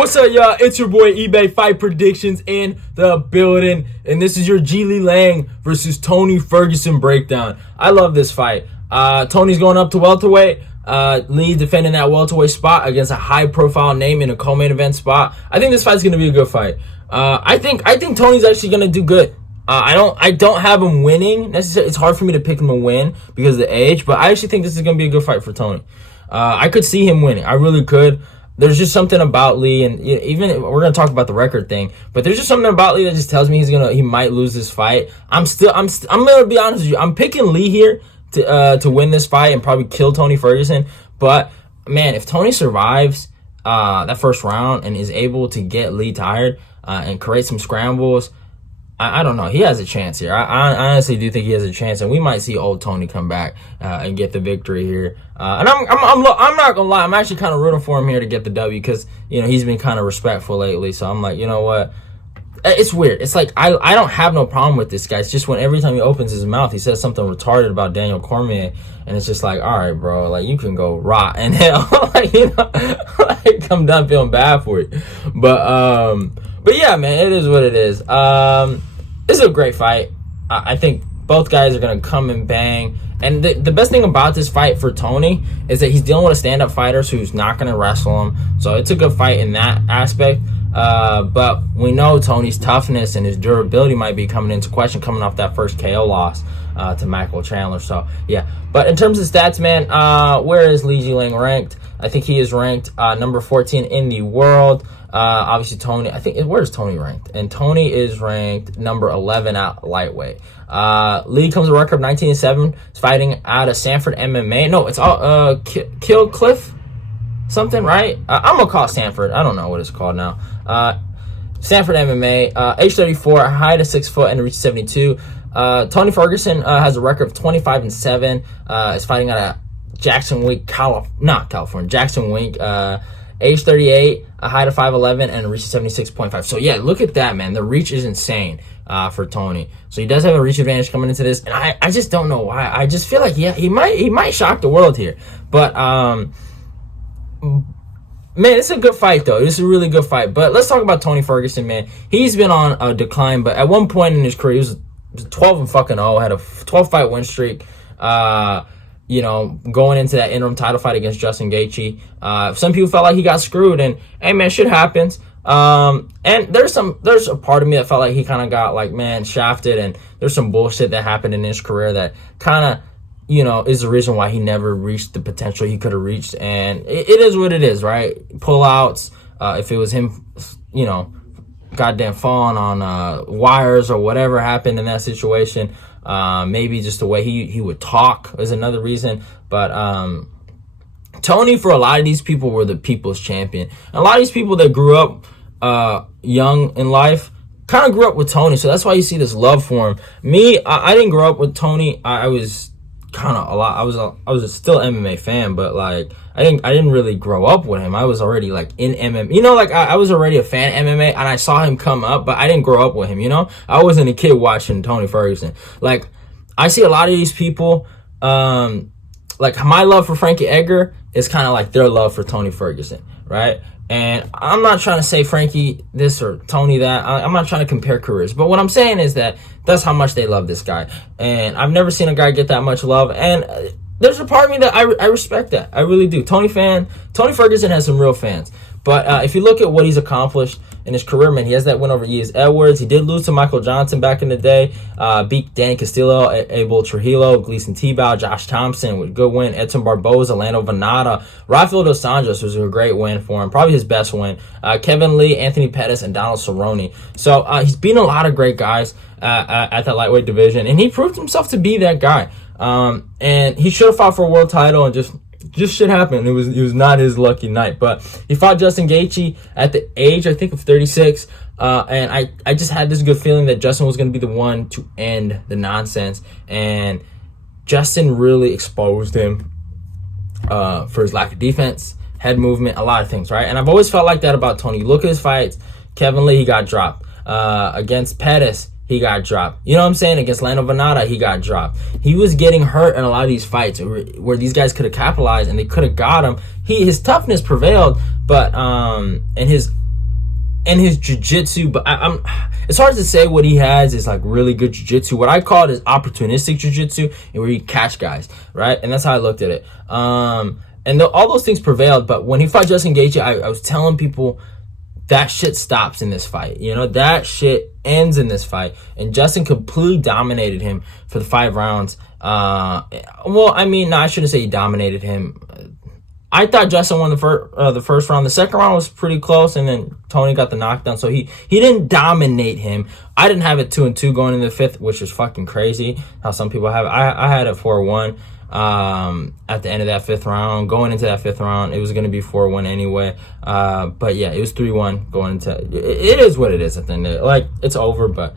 What's up, y'all? It's your boy eBay Fight Predictions in the building, and this is your Jingliang versus Tony Ferguson breakdown. I love this fight. Tony's going up to welterweight. Lee defending that welterweight spot against a high-profile name in a co-main event spot. I think this fight's gonna be a good fight. I think Tony's actually gonna do good. I don't have him winning necessarily. It's hard for me to pick him to win because of the age, but I actually think this is gonna be a good fight for Tony. I could see him winning. I really could. There's just something about Lee, and even we're gonna talk about the record thing, but there's just something about Lee that just tells me he might lose this fight. I'm gonna be honest with you. I'm picking Lee here to win this fight and probably kill Tony Ferguson. But man, if Tony survives that first round and is able to get Lee tired and create some scrambles, I don't know. He has a chance here. I honestly do think he has a chance, and we might see old Tony come back and get the victory here. And I'm not gonna lie. I'm actually kind of rooting for him here to get the W because he's been kind of respectful lately. So I'm like, you know what? It's weird. It's like I don't have no problem with this guy. It's just when every time he opens his mouth, he says something retarded about Daniel Cormier, and it's just like, all right, bro, like you can go rot in hell. like I'm done feeling bad for you. But yeah, man, it is what it is. This is a great fight. I think both guys are going to come and bang. And the best thing about this fight for Tony is that he's dealing with a stand-up fighter who's not going to wrestle him. So it's a good fight in that aspect. But we know Tony's toughness and his durability might be coming into question coming off that first KO loss to Michael Chandler. So, yeah. But in terms of stats, man, where is Li Jingliang ranked? I think he is ranked number 14 in the world. Obviously Tony, where's Tony ranked? And Tony is ranked number 11 at lightweight. Lee comes a record of 19-7. He's fighting out of Sanford MMA. No, it's all Kill Cliff something, right? I'm gonna call it Sanford. I don't know what it's called now. Sanford MMA, age 34, height of 6 foot, and reach 72. Tony Ferguson has a record of 25-7. Is fighting out of Jackson Wink, Jackson Wink. Age 38, a height of 5'11", and a reach of 76.5. So yeah, look at that, man. The reach is insane for Tony. So he does have a reach advantage coming into this, and I just don't know why. I just feel like he might shock the world here. But man, it's a good fight though. It's a really good fight. But let's talk about Tony Ferguson, man. He's been on a decline, but at one point in his career, he was 12-0, had a 12-fight win streak. Going into that interim title fight against Justin Gaethje. Some people felt like he got screwed, and hey, man, shit happens. And there's a part of me that felt like he kind of got shafted, and there's some bullshit that happened in his career that kind of, is the reason why he never reached the potential he could have reached. And it is what it is, right? Pullouts. If it was him, goddamn falling on wires or whatever happened in that situation. Maybe just the way he would talk is another reason. But Tony, for a lot of these people, were the people's champion. And a lot of these people that grew up young in life kind of grew up with Tony. So that's why you see this love for him. Me, I didn't grow up with Tony. I was kind of I was still MMA fan, but I didn't really grow up with him. I was already in MMA. I was already a fan of MMA, and I saw him come up, but I didn't grow up with him. I wasn't a kid watching Tony Ferguson. I see a lot of these people. My love for Frankie Edgar is kind of like their love for Tony Ferguson, right? And I'm not trying to say Frankie this or Tony that. I'm not trying to compare careers. But what I'm saying is that that's how much they love this guy. And I've never seen a guy get that much love. And there's a part of me that I respect that. I really do. Tony Ferguson has some real fans. But if you look at what he's accomplished in his career, man, he has that win over Yves Edwards. He did lose to Michael Johnson back in the day. Beat Danny Castillo, Abel Trujillo, Gleason Tebow, Josh Thompson with a good win. Edson Barboza, Lando Venata, Rafael Dos Anjos was a great win for him. Probably his best win. Kevin Lee, Anthony Pettis, and Donald Cerrone. So he's beaten a lot of great guys at that lightweight division, and he proved himself to be that guy. And he should have fought for a world title, and just shit happened. It was not his lucky night. But he fought Justin Gaethje at the age, I think, of 36. And I just had this good feeling that Justin was going to be the one to end the nonsense. And Justin really exposed him for his lack of defense, head movement, a lot of things, right? And I've always felt like that about Tony. Look at his fights. Kevin Lee, he got dropped. Against Pettis, he got dropped. You know what I'm saying? Against Lando Venata, he got dropped. He was getting hurt in a lot of these fights where these guys could have capitalized and they could have got him. His toughness prevailed, but and his and his jiu-jitsu, but I'm it's hard to say what he has is like really good jiu-jitsu. What I call it is opportunistic jiu-jitsu, and where you catch guys, right? And that's how I looked at it. And all those things prevailed, but when he fought Justin Gaethje, I was telling people that shit stops in this fight. You know, that shit ends in this fight. And Justin completely dominated him for the 5 rounds. Well, I mean, no, I shouldn't say he dominated him. I thought Justin won the first round. The second round was pretty close, and then Tony got the knockdown. So he didn't dominate him. I didn't have it 2-2 going into the 5th, which is fucking crazy. How some people have it. I had it 4-1 at the end of that 5th round. Going into that 5th round, it was going to be 4-1 anyway. But yeah, it was 3-1 going into. It is what it is at the end of it. Like, it's over, but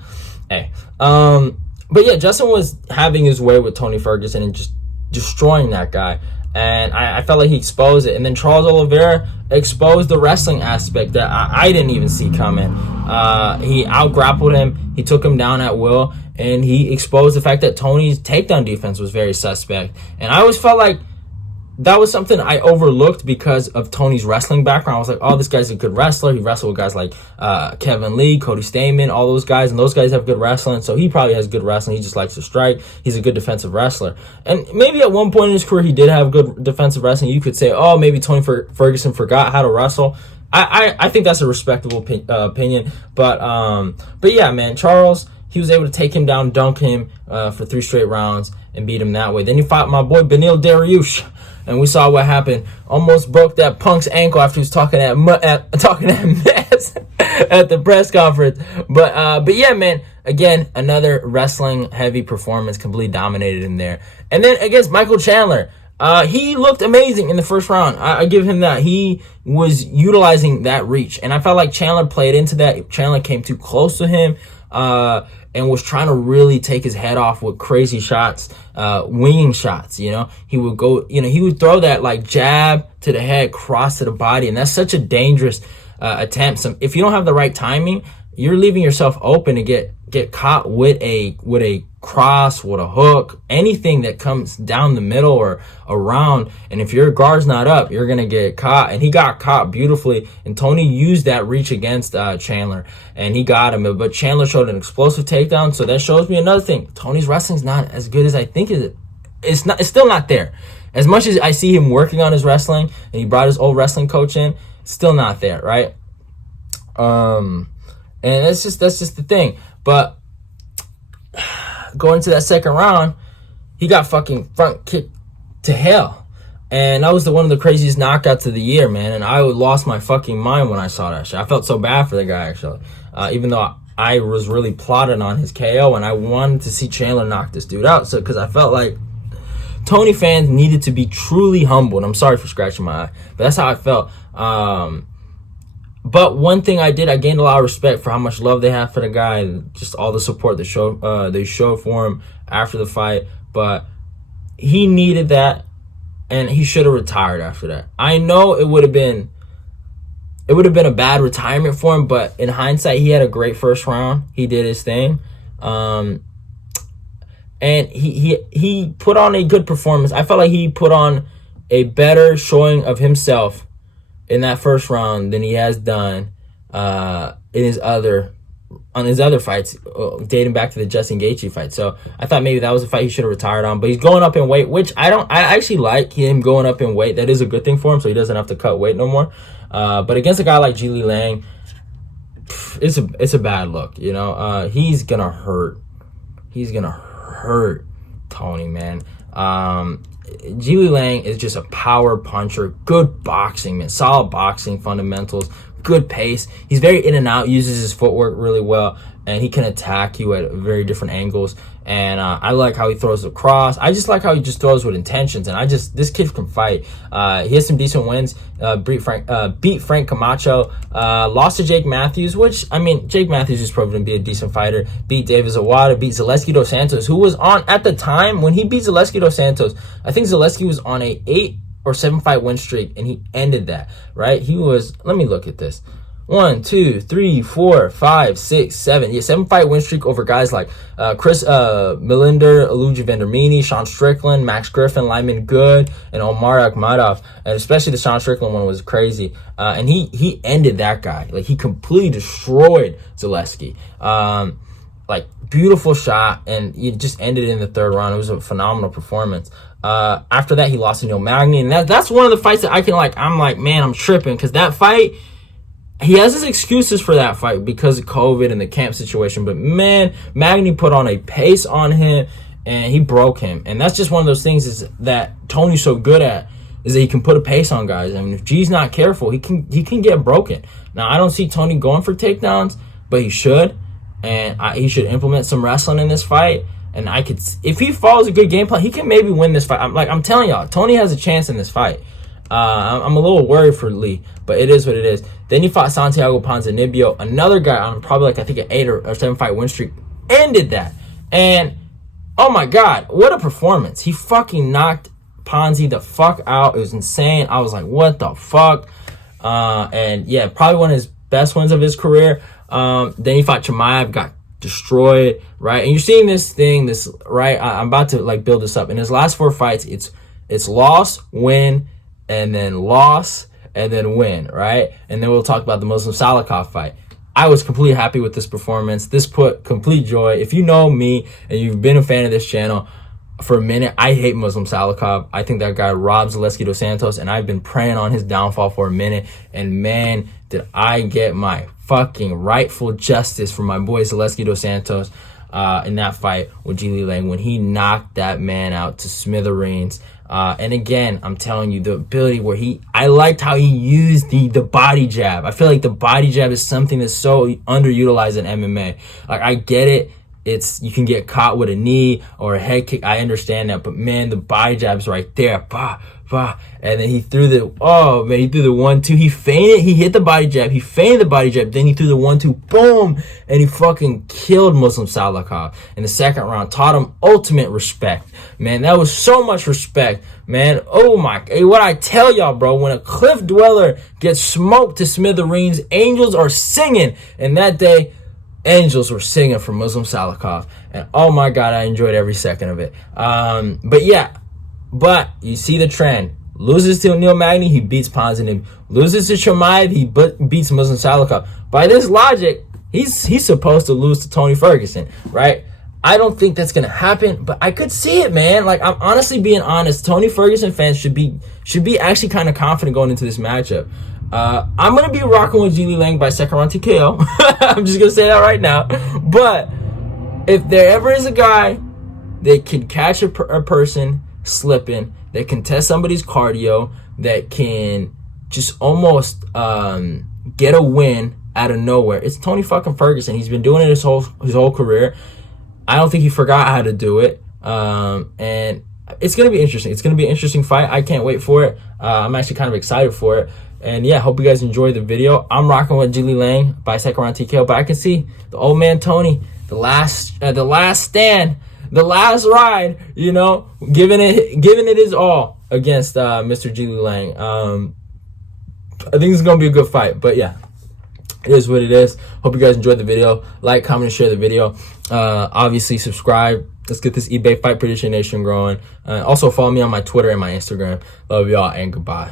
hey. But yeah, Justin was having his way with Tony Ferguson and just destroying that guy. And I felt like he exposed it. And then Charles Oliveira exposed the wrestling aspect that I didn't even see coming. He out-grappled him. He took him down at will. And he exposed the fact that Tony's takedown defense was very suspect. And I always felt like that was something I overlooked because of Tony's wrestling background. I was like, oh, this guy's a good wrestler. He wrestled with guys like Kevin Lee, Cody Stamen, all those guys. And those guys have good wrestling. So he probably has good wrestling. He just likes to strike. He's a good defensive wrestler. And maybe at one point in his career, he did have good defensive wrestling. You could say, oh, maybe Tony Ferguson forgot how to wrestle. I think that's a respectable opinion. But yeah, man, Charles, he was able to take him down, dunk him for 3 straight rounds and beat him that way. Then he fought my boy Beneil Dariush. And we saw what happened. Almost broke that punk's ankle after he was talking that mess at the press conference. But yeah, man. Again, another wrestling heavy performance, completely dominated him there. And then against Michael Chandler, he looked amazing in the first round. I give him that. He was utilizing that reach, and I felt like Chandler played into that. Chandler came too close to him. And was trying to really take his head off with crazy shots, winging shots, you know. He would go, you know, he would throw that like jab to the head, cross to the body, and that's such a dangerous attempt. If you don't have the right timing, you're leaving yourself open to get caught with a cross, with a hook, anything that comes down the middle or around. And if your guard's not up, you're gonna get caught. And he got caught beautifully. And Tony used that reach against Chandler, and he got him. But Chandler showed an explosive takedown. So that shows me another thing: Tony's wrestling's not as good as I think it is. It's still not there. As much as I see him working on his wrestling, and he brought his old wrestling coach in, it's still not there, right? And that's just the thing. But going to that second round, he got fucking front kicked to hell. And that was one of the craziest knockouts of the year, man. And I lost my fucking mind when I saw that shit. I felt so bad for the guy, actually. Even though I was really plotting on his KO, and I wanted to see Chandler knock this dude out. So, because I felt like Tony fans needed to be truly humble. And I'm sorry for scratching my eye, but that's how I felt. But one thing I gained a lot of respect for how much love they have for the guy, and just all the support they showed for him after the fight. But he needed that, and he should have retired after that. I know it would have been a bad retirement for him, but in hindsight, he had a great first round. He did his thing, and he put on a good performance. I felt like he put on a better showing of himself in that first round than he has done on his other fights, dating back to the Justin Gaethje fight. So I thought maybe that was a fight he should have retired on. But he's going up in weight, which I actually like him going up in weight. That is a good thing for him, so he doesn't have to cut weight no more. But against a guy like Jingliang, it's a bad look. You know, he's gonna hurt. He's gonna hurt Tony, man. Jingliang is just a power puncher, good boxing, man, solid boxing fundamentals, good pace. He's very in and out, uses his footwork really well, and he can attack you at very different angles. And I like how he throws across. I just like how he just throws with intentions. And this kid can fight. He has some decent wins. Beat Frank Camacho. Lost to Jake Matthews, which, I mean, Jake Matthews is proven to be a decent fighter. Beat David Zawada. Beat Zaleski Dos Santos, who was on, at the time, when he beat Zaleski Dos Santos, I think Zaleski was on a 8 or 7 fight win streak, and he ended that, right? He was, let me look at this. 1, 2, 3, 4, 5, 6, 7. Yeah, 7-fight win streak over guys like Chris Millinder, Aluji Vandermeeny, Sean Strickland, Max Griffin, Lyman Good, and Omar Akhmadov. And especially the Sean Strickland one was crazy. And he ended that guy. Like, he completely destroyed Zaleski. Like, beautiful shot, and he just ended it in the third round. It was a phenomenal performance. After that, he lost to Neil Magny, and that's one of the fights that I'm like, man, I'm tripping, because that fight, he has his excuses for that fight because of COVID and the camp situation, but man, Magny put on a pace on him, and he broke him. And that's just one of those things is that Tony's so good at, is that he can put a pace on guys. I mean, if G's not careful, he can get broken. Now, I don't see Tony going for takedowns, but he should, and he should implement some wrestling in this fight. And if he follows a good game plan, he can maybe win this fight. I'm telling y'all, Tony has a chance in this fight. I'm a little worried for Lee, but it is what it is. Then he fought Santiago Ponzinibbio, another guy on probably like I think an 8 or 7-fight win streak. Ended that, and oh my god, what a performance! He fucking knocked Ponzi the fuck out. It was insane. I was like, what the fuck? And yeah, probably one of his best wins of his career. Then he fought Chimaev, got destroyed, right? And you're seeing this right? I'm about to like build this up. In his last 4 fights, it's loss, win, and then loss, and then win, right? And then we'll talk about the Muslim Salikov fight. I was completely happy with this performance. This put complete joy. If you know me and you've been a fan of this channel for a minute, I hate Muslim Salikov. I think that guy robs Zaleski dos Santos, and I've been praying on his downfall for a minute. And man, did I get my fucking rightful justice for my boy Zaleski dos Santos in that fight with Jingliang when he knocked that man out to smithereens. And again, I'm telling you, the ability where I liked how he used the body jab. I feel like the body jab is something that's so underutilized in MMA. Like, I get it. You can get caught with a knee or a head kick. I understand that. But man, the body jab's right there. Bah, bah. And then he threw the 1-2. He feinted. He hit the body jab. He feinted the body jab. Then he threw the 1-2. Boom. And he fucking killed Muslim Salikov in the second round. Taught him ultimate respect. Man, that was so much respect. Man, oh my. Hey, what I tell y'all, bro, when a cliff dweller gets smoked to smithereens, angels are singing. And that day, angels were singing for Muslim Salikov, and oh my god, I enjoyed every second of it. But you see the trend. Loses to Neil Magny, he beats Ponzinibbio. Loses to Chimaev, he beats Muslim Salikov. By this logic, he's supposed to lose to Tony Ferguson, right? I don't think that's gonna happen, but I could see it, man. Like, I'm honestly being honest. Tony Ferguson fans should be actually kind of confident going into this matchup. I'm going to be rocking with Jingliang by second round TKO. I'm just going to say that right now. But if there ever is a guy that can catch a person slipping, that can test somebody's cardio, that can just almost get a win out of nowhere, it's Tony fucking Ferguson. He's been doing it his whole career. I don't think he forgot how to do it. And it's going to be interesting. It's going to be an interesting fight. I can't wait for it. I'm actually kind of excited for it. And yeah, hope you guys enjoyed the video. I'm rocking with Jingliang by second round TKO, but I can see the old man Tony, the last stand, the last ride, you know, giving it his all against Mr. Jingliang. I think it's gonna be a good fight, but yeah, it is what it is. Hope you guys enjoyed the video. Like, comment, and share the video. Obviously, subscribe. Let's get this eBay Fight Prediction Nation growing. Also, follow me on my Twitter and my Instagram. Love y'all, and goodbye.